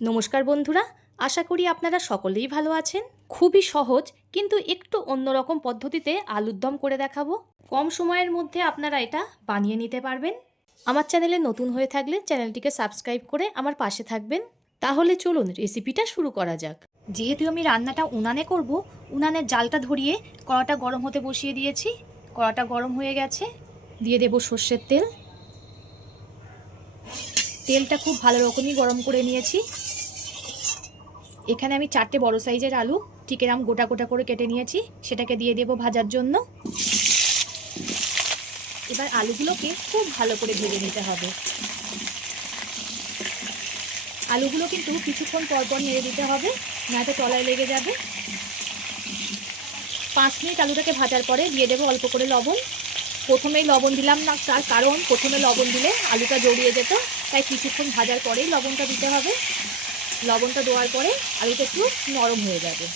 নমস্কার বন্ধুরা, আশা করি আপনারা সকলেই ভালো আছেন। খুবই সহজ কিন্তু একটু অন্যরকম পদ্ধতিতে আলুর দম করে দেখাবো। কম সময়ের মধ্যে আপনারা এটা বানিয়ে নিতে পারবেন। আমার চ্যানেলে নতুন হয়ে থাকলে চ্যানেলটিকে সাবস্ক্রাইব করে আমার পাশে থাকবেন। তাহলে চলুন রেসিপিটা শুরু করা যাক। যেহেতু আমি রান্নাটা উনানে করব, উনানের জালটা ধরিয়ে কড়াটা গরম হতে বসিয়ে দিয়েছি। কড়াটা গরম হয়ে গেছে, দিয়ে দেব সর্ষের তেল। তেলটা খুব ভালো রকমই গরম করে নিয়েছি। এখানে আমি 4টে বড় সাইজের আলু ঠিক এরকম গোটা গোটা করে কেটে নিয়েছি, সেটাকে দিয়ে দেব ভাজার জন্য। এবার আলুগুলোকে খুব ভালো করে ভেজে নিতে হবে। আলুগুলো কিন্তু কিছুক্ষণ পর পর নেড়ে দিতে হবে, নয়তো তলায় লেগে যাবে। 5 মিনিট আলুটাকে ভাজার পরে দিয়ে দেবো অল্প করে লবণ। প্রথমেই লবণ দিলাম না, তার কারণ প্রথমে লবণ দিলে আলুটা জড়িয়ে যেত, তাই কিছুক্ষণ ভাজার পরেই লবণটা দিতে হবে। লবণটা দেওয়ার পরে আলুটা একটু নরম হয়ে যাবে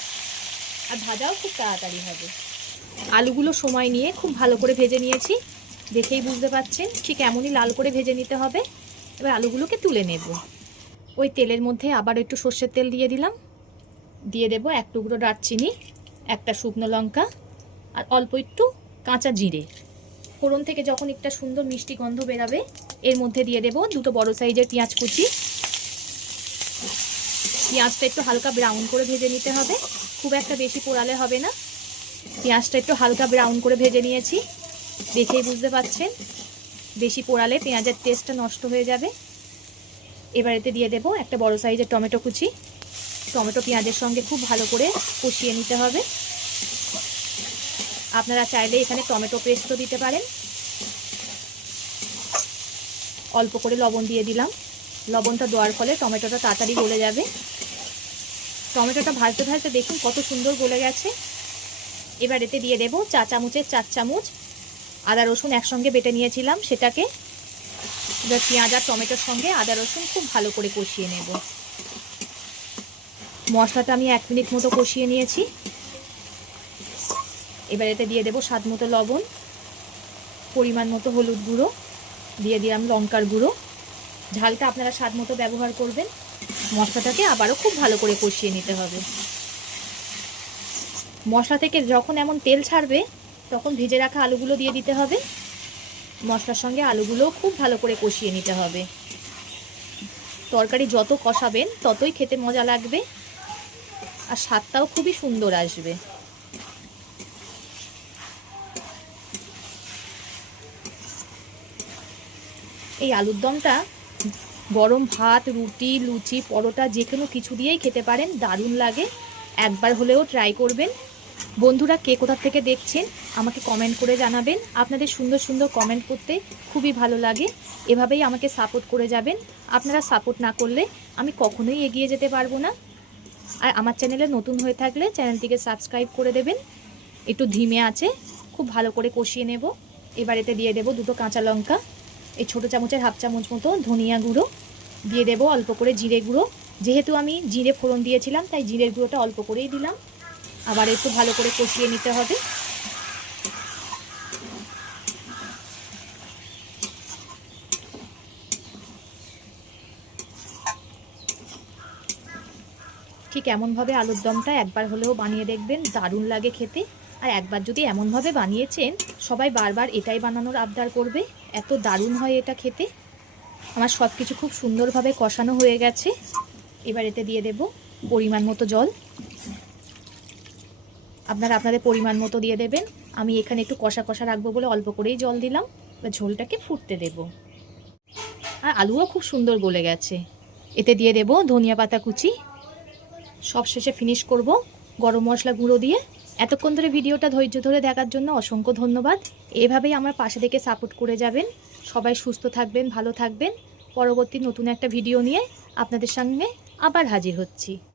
আর ভাজাও খুব তাড়াতাড়ি হবে। আলুগুলো সময় নিয়ে খুব ভালো করে ভেজে নিয়েছি, দেখেই বুঝতে পারছেন ঠিক এমনই লাল করে ভেজে নিতে হবে। এবার আলুগুলোকে তুলে নেব। ওই তেলের মধ্যে আবার একটু সর্ষের তেল দিয়ে দিলাম, দিয়ে দেব 1 টুকরো দারচিনি, 1টা শুকনো লঙ্কা আর অল্প একটু কাঁচা জিরে। ফোড়ন থেকে যখন একটা সুন্দর মিষ্টি গন্ধ বেরাবে, এর মধ্যে দিয়ে দেব 2টো বড় সাইজের পেঁয়াজ কুচি। পেঁয়াজটা একটু হালকা ব্রাউন করে ভেজে নিতে হবে, খুব একটা বেশি পোড়ালে হবে না। পেঁয়াজটা একটু হালকা ব্রাউন করে ভেজে নিয়েছি, দেখেই বুঝতে পারছেন বেশি পোড়ালে পেঁয়াজের টেস্টটা নষ্ট হয়ে যাবে। এবার এতে দিয়ে দেব 1টা বড় সাইজের টমেটো কুচি। টমেটো পেঁয়াজের সঙ্গে খুব ভালো করে কষিয়ে নিতে হবে। আপনারা চাইলে এখানে টমেটো পেস্টও দিতে পারেন। অল্প করে লবণ দিয়ে দিলাম, লবণটা দেওয়ার ফলে টমেটোটা তাড়াতাড়ি গলে যাবে। টমেটোটা ভাজতে ভাজতে দেখুন কত সুন্দর গলে গেছে। এবার এতে দিয়ে দেব 4 চামচের 4 চামচ আদা রসুন একসঙ্গে বেটে নিয়েছিলাম, সেটাকে এবার পেঁয়াজ আর টমেটোর সঙ্গে আদা রসুন খুব ভালো করে কষিয়ে নেব। মশলাটা আমি 1 মিনিট মতো কষিয়ে নিয়েছি। এবার এতে দিয়ে দেব স্বাদ মতো লবণ, পরিমাণ মতো হলুদ গুঁড়ো, দিয়ে দিলাম লঙ্কার গুঁড়ো। ঝালটা আপনারা স্বাদ মতো ব্যবহার করবেন। মশলাটাকে আবারও খুব ভালো করে কষিয়ে নিতে হবে। মশলা থেকে যখন এমন তেল ছাড়বে, তখন ভেজে রাখা আলুগুলো দিয়ে দিতে হবে। মশলার সঙ্গে আলুগুলো খুব ভালো করে কষিয়ে নিতে হবে। তরকারি যত কষাবেন ততই খেতে মজা লাগবে আর স্বাদটাও খুবই সুন্দর আসবে। এই আলুর দমটা গরম ভাত, রুটি, লুচি, পরোটা যে কোনো কিছু দিয়েই খেতে পারেন, দারুণ লাগে। একবার হলেও ট্রাই করবেন। বন্ধুরা, কে কোথা থেকে দেখছেন আমাকে কমেন্ট করে জানাবেন। আপনাদের সুন্দর সুন্দর কমেন্ট করতে খুবই ভালো লাগে। এভাবেই আমাকে সাপোর্ট করে যাবেন। আপনারা সাপোর্ট না করলে আমি কখনোই এগিয়ে যেতে পারবো না। আর আমার চ্যানেলে নতুন হয়ে থাকলে চ্যানেলটিকে সাবস্ক্রাইব করে দেবেন। একটু ধিমে আছে খুব ভালো করে কষিয়ে নেব। এবার এতে দিয়ে দেব 2টো কাঁচা লঙ্কা, এই ছোটো চামচের 1/2 চামচ মতো ধনিয়া গুঁড়ো, দিয়ে দেব অল্প করে জিরে গুঁড়ো। যেহেতু আমি জিরে ফোড়ন দিয়েছিলাম তাই জিরের গুঁড়োটা অল্প করেই দিলাম। আবার একটু ভালো করে কষিয়ে নিতে হবে। ঠিক এমনভাবে আলুর দমটা একবার হলেও বানিয়ে দেখবেন, দারুণ লাগে খেতে। আর একবার যদি এমনভাবে বানিয়েছেন, সবাই বারবার এটাই বানানোর আবদার করবে, এত দারুণ হয় এটা খেতে। আমার সব কিছু খুব সুন্দরভাবে কষানো হয়ে গেছে। এবার এতে দিয়ে দেব পরিমাণ মতো জল। আপনারা আপনাদের পরিমাণ মতো দিয়ে দেবেন। আমি এখানে একটু কষা কষা রাখবো বলে অল্প করেই জল দিলাম। এবার ঝোলটাকে ফুটতে দেব। আর আলুও খুব সুন্দর গলে গেছে। এতে দিয়ে দেব ধনিয়া পাতা কুচি। সব শেষে ফিনিশ করব গরম মশলা গুঁড়ো দিয়ে। এতক্ষণ ধরে ভিডিওটা ধৈর্য ধরে দেখার জন্য অসংখ্য ধন্যবাদ। এভাবেই আমার পাশে থেকে সাপোর্ট করে যাবেন। সবাই সুস্থ থাকবেন, ভালো থাকবেন। পরবর্তী নতুন একটা ভিডিও নিয়ে আপনাদের সামনে আবার হাজির হচ্ছি।